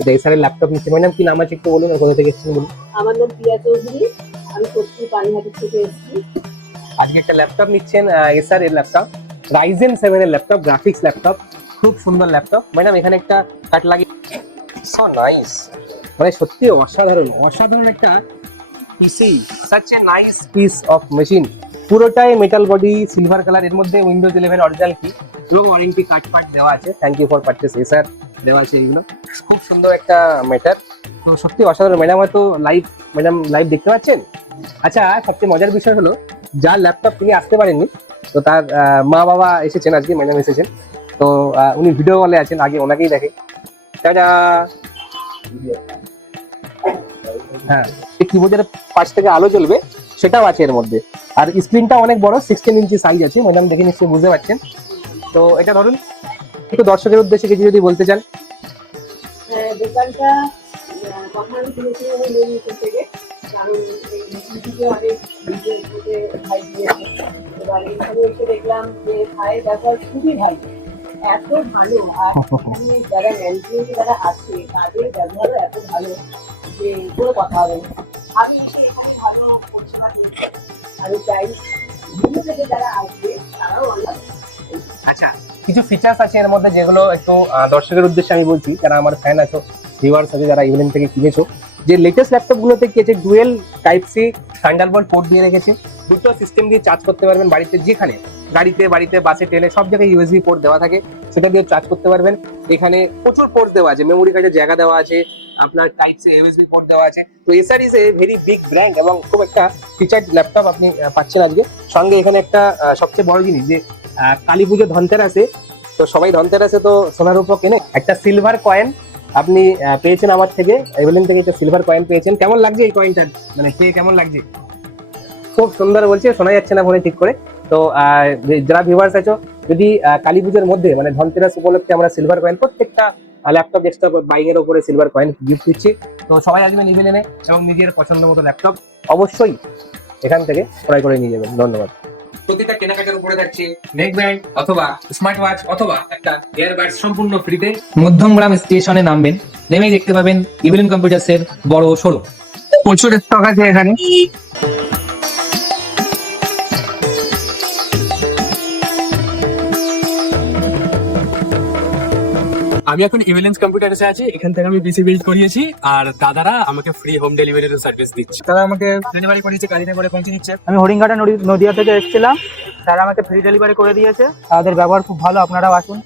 এটা এসআর এর ল্যাপটপ নিচ্ছে। ম্যাডাম কি নাম আছে একটু বলুন, আর কোথা থেকে এসেছেন বলুন। আমার নাম প্রিয়া চৌধুরী, আমি সত্যি পানিহাটি থেকে এসেছি। আজকে একটা ল্যাপটপ নিচ্ছেন, এসআর এর ল্যাপটপ, রাইজেন 7 এর ল্যাপটপ, গ্রাফিক্স ল্যাপটপ, খুব সুন্দর ল্যাপটপ। ম্যাডাম এখানে একটা কাট লাগিয়ে, সো নাইস, মানে সত্যি অসাধারণ অসাধারণ একটা PC, such a nice piece of machine. পুরোটাই মেটাল বডি, সিলভার কালার, এর মধ্যে উইন্ডোজ 11 অরিজিনাল কি এবং ওয়ারেন্টি কার্ড ফার্ড দেওয়া আছে, thank you for purchase SR দেওয়া আছে। এইগুলো খুব সুন্দর একটা ম্যাটার, তো সত্যি অসাধারণ। ম্যাডাম হয়তো লাইভ দেখতে পাচ্ছেন। আচ্ছা, সবচেয়ে মজার বিষয় হলো যার ল্যাপটপ তিনি আসতে পারেননি, তো তার মা বাবা এসেছেন, আজকে ম্যাডাম এসেছেন, তো উনি ভিডিও কলে আছেন, আগে ওনাকেই দেখে। টাটা। হ্যাঁ, কিবোর্ডের পাশ থেকে আলো জ্বলবে সেটাও আছে এর মধ্যে, আর স্ক্রিনটা অনেক বড়, 16 ইঞ্চি সাইজ আছে। ম্যাডাম দেখে নিশ্চয়ই বুঝতে পারছেন। তো এটা ধরুন, একটু দর্শকের উদ্দেশ্যে কিছু যদি বলতে চান। দোকানটা কথা আমি কিনেছিলাম ওই মেন থেকে, কারণ এই ইউটিউবে অনেক ভিডিও ভাই দিয়েছে। এবার এখানে এসে দেখলাম যে ভাইয়ের ব্যবহার খুবই ভালো, এত ভালো। আর এখানে যারা ম্যানেজমেন্টে যারা আছে তাদের ব্যবহারও এত ভালো যে কোনো কথা হবে না। আমি এসে এখানে ভালো পরিষেবা পেয়েছি। আমি চাই ভিডিও থেকে যারা আসবে তারাও অনেক। আচ্ছা, কিছু ফিচার্স আছে এর মধ্যে যেগুলো একটু দর্শকের উদ্দেশ্যে আমি বলছি, যারা আমার ফ্যান আছো, ভিউয়ার্স আছে যারা ইভেন্ট থেকে কিনেছো, যে লেটেস্ট ল্যাপটপ গুলোতে কি আছে, dual type C Thunderbolt port দিয়ে রেখেছে, দুটো সিস্টেম দিয়ে চার্জ করতে পারবেন বাড়িতে, যেখানে বাড়িতে বাসে ট্রেনে সব জায়গায় ইউএসবি পোর্ট দেওয়া থাকে, সেটা দিয়ে চার্জ করতে পারবেন। এখানে প্রচুর পোর্ট দেওয়া আছে, মেমোরি কার্ডের জায়গা দেওয়া আছে, আপনার টাইপ সি ইউএসবি পোর্ট দেওয়া আছে। তো SR is a very big brand এবং খুব একটা ফিচার্ড ল্যাপটপ আপনি পাচ্ছেন আজকে। সঙ্গে এখানে একটা সবচেয়ে বড় জিনিস, যে কালী পুজো ধনতেরাসে, তো সবাই ধনতেরাসে তো সোনার উপর কেনে, একটা সিলভার কয়েন আপনি পেয়েছেন আমার থেকে, এভেলেন থেকে একটা সিলভার কয়েন পেয়েছেন। কেমন লাগছে এই কয়েনটা, মানে পেয়ে কেমন লাগছে? খুব সুন্দর বলছে, শোনা যাচ্ছে না ফোনে ঠিক করে। তো যারা ভিউয়ার্স আছো, যদি কালী পুজোর মধ্যে মানে ধনতেরাস উপলক্ষে আমরা সিলভার কয়েন প্রত্যেকটা ল্যাপটপ এক্সট্রা বাইং এর উপরে সিলভার কয়েন গিফট দিচ্ছি, তো সবাই আসবেন ইভেলেনে এবং নিজের পছন্দ মতো ল্যাপটপ অবশ্যই এখান থেকে ক্রয় করে নিয়ে যাবেন। ধন্যবাদ। প্রতিটা কেনাকাটার উপরে থাকছে নেক ব্যান্ড অথবা স্মার্ট ওয়াচ অথবা একটা ইয়ারবাডস সম্পূর্ণ ফ্রিতে। মধ্যমগ্রাম স্টেশনে নামবেন, নেমেই দেখতে পাবেন ইভেলেন কম্পিউটার্স এর বড় শোরুম। প্রচুর স্টক আছে এখানে। আমি এখন ইভেলেন্স কম্পিউটারসে আছি, এখান থেকে আমি পিসি বিল্ড করিয়েছি, আর দাদারা আমাকে ফ্রি হোম ডেলিভারির সার্ভিস দিচ্ছে। তারা আমাকে ডেলিভারি করিয়েছে, গাড়িতে করে পৌঁছে দিচ্ছে। আমি হরিণঘাটা নদিয়া থেকে এসেছিলাম, তারা আমাকে ফ্রি ডেলিভারি করে দিয়েছে। তাদের ব্যবহার খুব ভালো, আপনারাও আসুন।